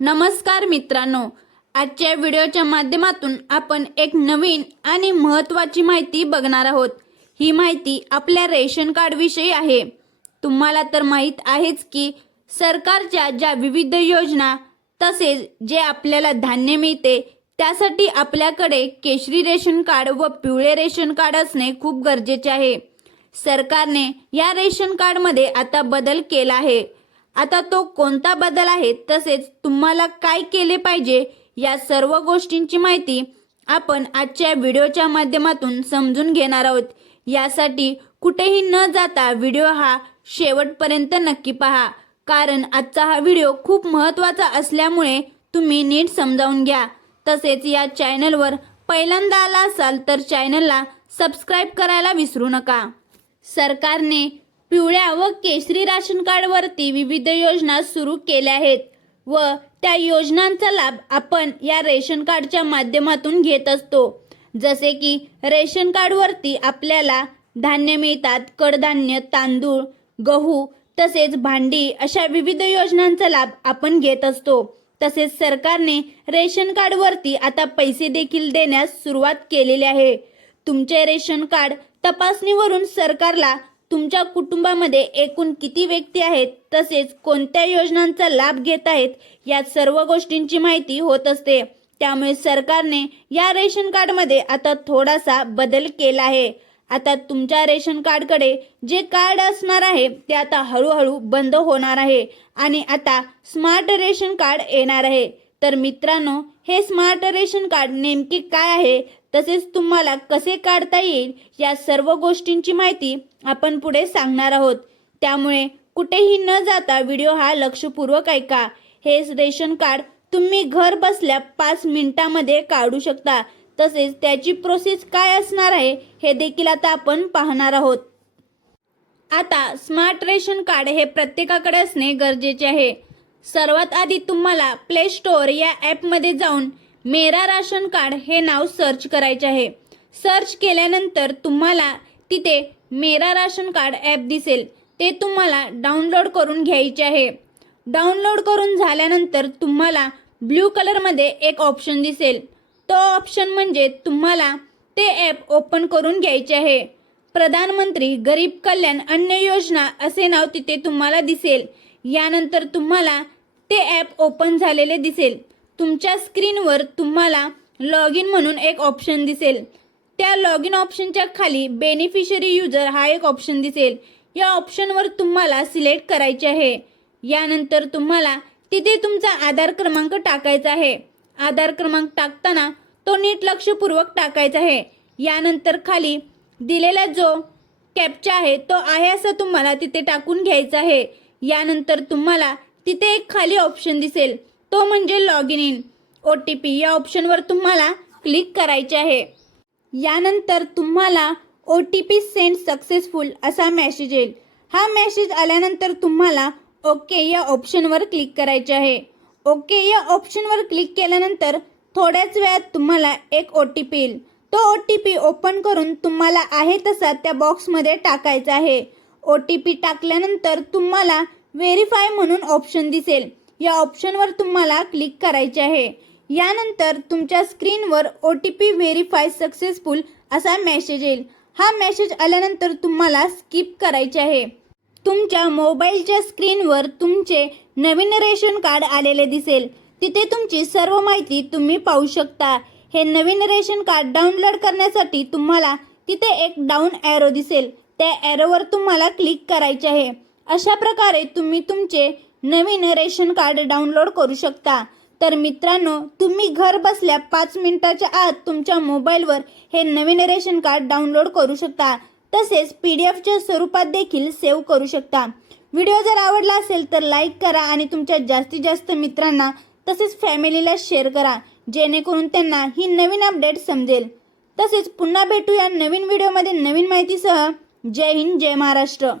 नमस्कार मित्रांनो. आजच्या व्हिडिओच्या माध्यमातून आपण एक नवीन आणि महत्त्वाची माहिती बघणार आहोत. ही माहिती आपल्या रेशन कार्डविषयी आहे. तुम्हाला तर माहीत आहेच की सरकारच्या ज्या विविध योजना तसेच जे आपल्याला धान्य मिळते त्यासाठी आपल्याकडे केशरी रेशन कार्ड व पिवळे रेशन कार्ड असणे खूप गरजेचे आहे. सरकारने या रेशन कार्डमध्ये आता बदल केला आहे. आता तो कोणता बदल आहे तसेच तुम्हाला काय केले पाहिजे या सर्व गोष्टींची माहिती आपण आजच्या व्हिडिओच्या माध्यमातून समजून घेणार आहोत. यासाठी कुठेही न जाता व्हिडिओ हा शेवटपर्यंत नक्की पहा कारण आजचा हा व्हिडिओ खूप महत्त्वाचा असल्यामुळे तुम्ही नीट समजावून घ्या. तसेच या चॅनलवर पहिल्यांदा आला असाल तर चॅनलला सबस्क्राईब करायला विसरू नका. सरकारने पिवळ्या व केशरी राशन कार्डवरती विविध योजना सुरू केल्या आहेत. व त्या योजनांचा लाभ आपण या रेशन कार्डच्या माध्यमातून घेत असतो. जसे की रेशन कार्डवरती आपल्याला धान्य मिळतात कडधान्य तांदूळ गहू तसेच भांडी अशा विविध योजनांचा लाभ आपण घेत असतो. तसेच सरकारने रेशन कार्डवरती आता पैसे देखील देण्यास सुरुवात केलेली आहे. तुमचे रेशन कार्ड तपासणीवरून सरकारला तुमच्या कुटुंबामध्ये एकूण किती व्यक्ती आहेत तसेच कोणत्या योजनांचा लाभ घेत आहेत या सर्व गोष्टींची माहिती होत असते. त्यामुळे सरकारने या रेशन कार्डमध्ये आता थोडासा बदल केला आहे. आता तुमच्या रेशन कार्डकडे जे कार्ड असणार आहे ते आता हळूहळू बंद होणार आहे आणि आता स्मार्ट रेशन कार्ड येणार आहे. तर मित्रांनो हे स्मार्ट रेशन कार्ड नेमके काय आहे तसेच तुम्हाला कसे काढता येईल या सर्व गोष्टींची माहिती आपण पुढे सांगणार आहोत. त्यामुळे कुठेही न जाता व्हिडिओ हा लक्षपूर्वक ऐका. हे रेशन कार्ड तुम्ही घर बसल्या पाच मिनिटामध्ये काढू शकता. तसेच त्याची प्रोसेस काय असणार आहे हे देखील आता आपण पाहणार आहोत. आता स्मार्ट रेशन कार्ड हे प्रत्येकाकडे असणे गरजेचे आहे. सर्वात आधी तुम्हाला प्ले स्टोअर या ॲपमध्ये जाऊन मेरा राशन कार्ड हे नाव सर्च करायचे आहे. सर्च केल्यानंतर तुम्हाला तिथे मेरा राशन कार्ड ॲप दिसेल. ते तुम्हाला डाउनलोड करून घ्यायचे आहे. डाउनलोड करून झाल्यानंतर तुम्हाला ब्ल्यू कलरमध्ये एक ऑप्शन दिसेल. तो ऑप्शन म्हणजे तुम्हाला ते ॲप ओपन करून घ्यायचे आहे. प्रधानमंत्री गरीब कल्याण अन्न योजना असे नाव तिथे तुम्हाला दिसेल. यानंतर तुम्हाला ते ॲप ओपन झालेले दिसेल. तुमच्या स्क्रीनवर तुम्हाला लॉग इन म्हणून एक ऑप्शन दिसेल. त्या लॉग इन ऑप्शनच्या खाली बेनिफिशरी युजर हा एक ऑप्शन दिसेल. या ऑप्शनवर तुम्हाला सिलेक्ट करायचे आहे. यानंतर तुम्हाला तिथे तुमचा आधार क्रमांक टाकायचा आहे. आधार क्रमांक टाकताना तो नीट लक्षपूर्वक टाकायचा आहे. यानंतर खाली दिलेला जो कॅपचा आहे तो आहे असं तुम्हाला तिथे टाकून घ्यायचा आहे. यानंतर तुम्हाला तिथे एक खाली ऑप्शन दिसेल. तो म्हणजे log in in O T P या ऑप्शनवर तुम्हाला क्लिक करायचे आहे. यानंतर तुम्हाला O T P send successful असा मेसेज येईल. हा मेसेज आल्यानंतर तुम्हाला ओके या ऑप्शनवर क्लिक करायचे आहे. ओके या ऑप्शनवर क्लिक केल्यानंतर थोड्याच वेळात तुम्हाला एक ओ टी पी येईल. तो ओ टी पी ओपन करून तुम्हाला आहे तसा त्या बॉक्समध्ये टाकायचा आहे. ओ टी पी टाकल्यानंतर तुम्हाला व्हेरीफाय म्हणून ऑप्शन दिसेल. या ऑप्शनवर तुम्हाला क्लिक करायचे आहे. यानंतर तुमच्या स्क्रीनवर O T P verify successful असा मेसेज येईल. हा मेसेज आल्यानंतर तुम्हाला स्किप करायचे आहे. तुमच्या मोबाईलच्या स्क्रीनवर तुमचे नवीन रेशन कार्ड आलेले दिसेल. तिथे तुमची सर्व माहिती तुम्ही पाहू शकता. हे नवीन रेशन कार्ड डाउनलोड करण्यासाठी तुम्हाला तिथे एक डाऊन ॲरो दिसेल. त्या ॲरोवर तुम्हाला क्लिक करायचे आहे. अशा प्रकारे तुम्ही तुमचे नवीन रेशन कार्ड डाउनलोड करू शकता. तर मित्रांनो तुम्ही घर बसल्या पाच मिनिटाच्या आत तुमच्या मोबाईलवर हे नवीन रेशन कार्ड डाउनलोड करू शकता. तसेच पी डी एफच्या स्वरूपात देखील सेव्ह करू शकता. व्हिडिओ जर आवडला असेल तर लाईक करा आणि तुमच्या जास्तीत जास्त मित्रांना तसेच फॅमिलीला शेअर करा जेणेकरून त्यांना ही नवीन अपडेट समजेल. तसेच पुन्हा भेटूया नवीन व्हिडिओमध्ये नवीन माहितीसह. जय हिंद जय महाराष्ट्र.